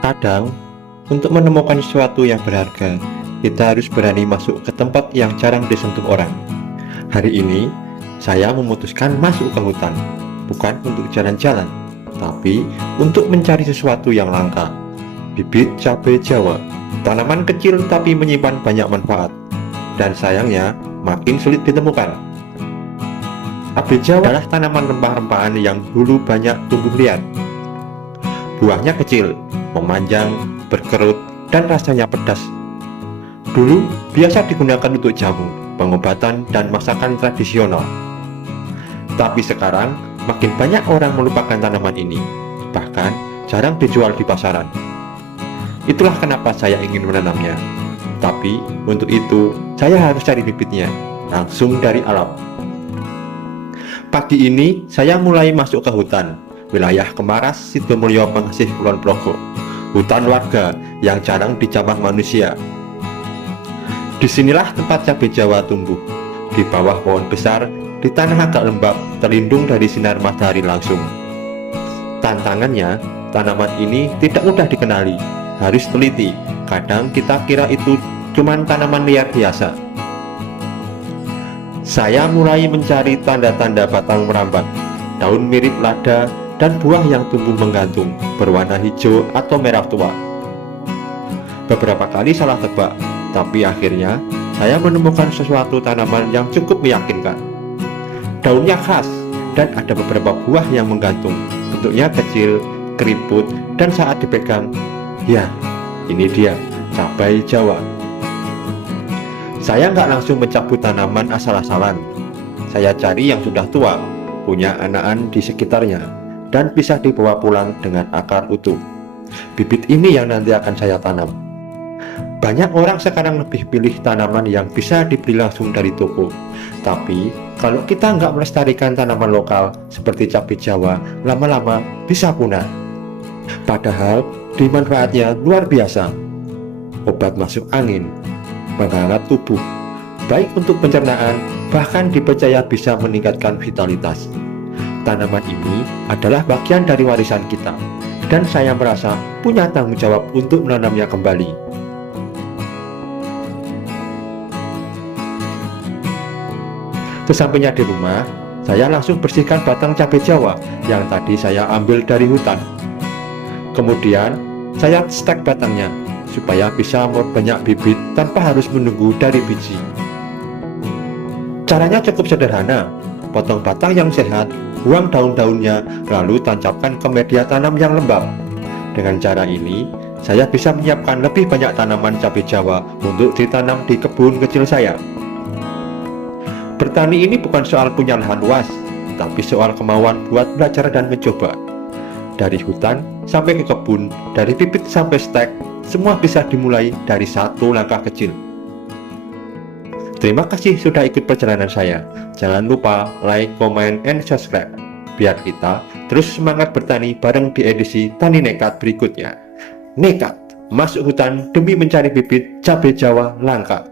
Kadang, untuk menemukan sesuatu yang berharga, kita harus berani masuk ke tempat yang jarang disentuh orang. Hari ini, saya memutuskan masuk ke hutan, bukan untuk jalan-jalan, tapi untuk mencari sesuatu yang langka. Bibit cabai Jawa, tanaman kecil tapi menyimpan banyak manfaat, dan sayangnya makin sulit ditemukan. Cabai Jawa adalah tanaman rempah-rempahan yang dulu banyak tumbuh liar. Buahnya kecil, memanjang, berkerut, dan rasanya pedas. Dulu biasa digunakan untuk jamu, pengobatan, dan masakan tradisional. Tapi sekarang makin banyak orang melupakan tanaman ini, bahkan jarang dijual di pasaran. Itulah kenapa saya ingin menanamnya. Tapi untuk itu saya harus cari bibitnya langsung dari alam. Pagi ini saya mulai masuk ke hutan wilayah Kemaras, Sidomulyo, Pengasih Kulon Progo, hutan warga yang jarang dijamah manusia. Disinilah tempat cabai Jawa tumbuh, di bawah pohon besar, di tanah agak lembab, terlindung dari sinar matahari langsung. Tantangannya, tanaman ini tidak mudah dikenali, harus teliti. Kadang kita kira itu cuma tanaman liar biasa. Saya mulai mencari tanda-tanda batang merambat, daun mirip lada, dan buah yang tumbuh menggantung, berwarna hijau atau merah tua. Beberapa kali salah tebak, tapi akhirnya saya menemukan sesuatu tanaman yang cukup meyakinkan. Daunnya khas, dan ada beberapa buah yang menggantung. Bentuknya kecil, keriput, dan saat dipegang, ya, ini dia, cabai Jawa. Saya nggak langsung mencabut tanaman asal-asalan. Saya cari yang sudah tua, punya anakan di sekitarnya, dan bisa dibawa pulang dengan akar utuh. Bibit ini yang nanti akan saya tanam. Banyak orang sekarang lebih pilih tanaman yang bisa dibeli langsung dari toko. Tapi kalau kita nggak melestarikan tanaman lokal seperti cabai Jawa, lama-lama bisa punah. Padahal manfaatnya luar biasa. Obat masuk angin, menghangat tubuh, baik untuk pencernaan, bahkan dipercaya bisa meningkatkan vitalitas. Tanaman ini adalah bagian dari warisan kita, dan saya merasa punya tanggung jawab untuk menanamnya kembali. Sesampainya di rumah, saya langsung bersihkan batang cabai Jawa yang tadi saya ambil dari hutan. Kemudian, saya stek batangnya supaya bisa memperbanyak bibit tanpa harus menunggu dari biji. Caranya cukup sederhana. Potong batang yang sehat, buang daun-daunnya, lalu tancapkan ke media tanam yang lembab. Dengan cara ini, saya bisa menyiapkan lebih banyak tanaman cabai Jawa untuk ditanam di kebun kecil saya. Bertani ini bukan soal punya lahan luas, tapi soal kemauan buat belajar dan mencoba. Dari hutan sampai ke kebun, dari bibit sampai stek, semua bisa dimulai dari satu langkah kecil. Terima kasih sudah ikut perjalanan saya. Jangan lupa like, comment, and subscribe, biar kita terus semangat bertani bareng di edisi Tani Nekat berikutnya. Nekat, masuk hutan demi mencari bibit cabai Jawa langka.